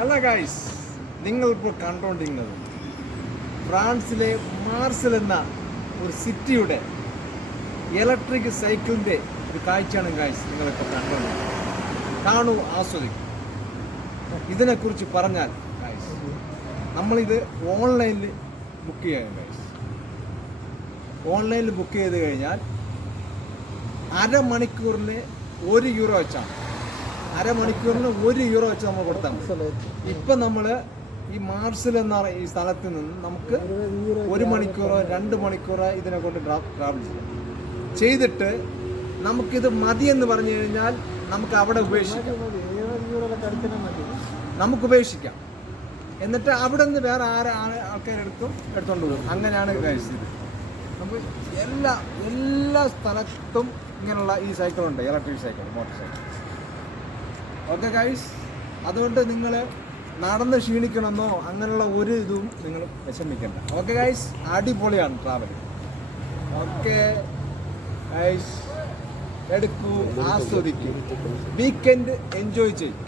അല്ല ഗൈസ്, നിങ്ങളിപ്പോൾ കണ്ടുകൊണ്ടിരിക്കുന്നത് ഫ്രാൻസിലെ മാർസൽ എന്ന ഒരു സിറ്റിയുടെ ഇലക്ട്രിക് സൈക്കിളിൻ്റെ ഒരു കാഴ്ചയാണ് ഗൈസ് നിങ്ങളിപ്പോൾ കണ്ടുകൊണ്ടിരിക്കുന്നത്. കാണൂ, ആസ്വദിക്കും. ഇതിനെക്കുറിച്ച് പറഞ്ഞാൽ ഗൈസ്, നമ്മളിത് ഓൺലൈനിൽ ബുക്ക് ചെയ്യാം ഗൈസ്. ഓൺലൈനിൽ ബുക്ക് ചെയ്ത് കഴിഞ്ഞാൽ അരമണിക്കൂറിന് €1 വെച്ചാണ്. അരമണിക്കൂറിന് €1 വെച്ച് നമ്മൾ കൊടുത്താൽ മതി. ഇപ്പം നമ്മൾ ഈ മാർസൽ എന്ന ഈ സ്ഥലത്ത് നിന്ന് നമുക്ക് 1 മണിക്കൂറോ 2 മണിക്കൂറോ ഇതിനെ കൊണ്ട് ട്രാവൽ ചെയ്യാം. ചെയ്തിട്ട് നമുക്കിത് മതിയെന്ന് പറഞ്ഞു കഴിഞ്ഞാൽ നമുക്ക് അവിടെ ഉപേക്ഷിക്കാം. നമുക്ക് ഉപേക്ഷിക്കാം. എന്നിട്ട് അവിടെ നിന്ന് വേറെ എടുത്തോണ്ട് പോകും. അങ്ങനെയാണ് കഴിച്ചത്. നമുക്ക് എല്ലാ സ്ഥലത്തും ഇങ്ങനെയുള്ള ഈ സൈക്കിളുണ്ട്, electric cycle, motor cycle. Okay guys, അതുകൊണ്ട് നിങ്ങൾ നടന്ന് ക്ഷീണിക്കണമെന്നോ അങ്ങനെയുള്ള ഒരു ഇതും നിങ്ങൾ വിഷമിക്കണ്ട. ഓക്കെ ഗൈസ്, അടിപൊളിയാണ് ട്രാവൽ. ഓക്കെ ഗൈസ്, എടുക്കൂ, ആസ്വദിക്കൂ, വീക്കെൻഡ് എൻജോയ് ചെയ്യും.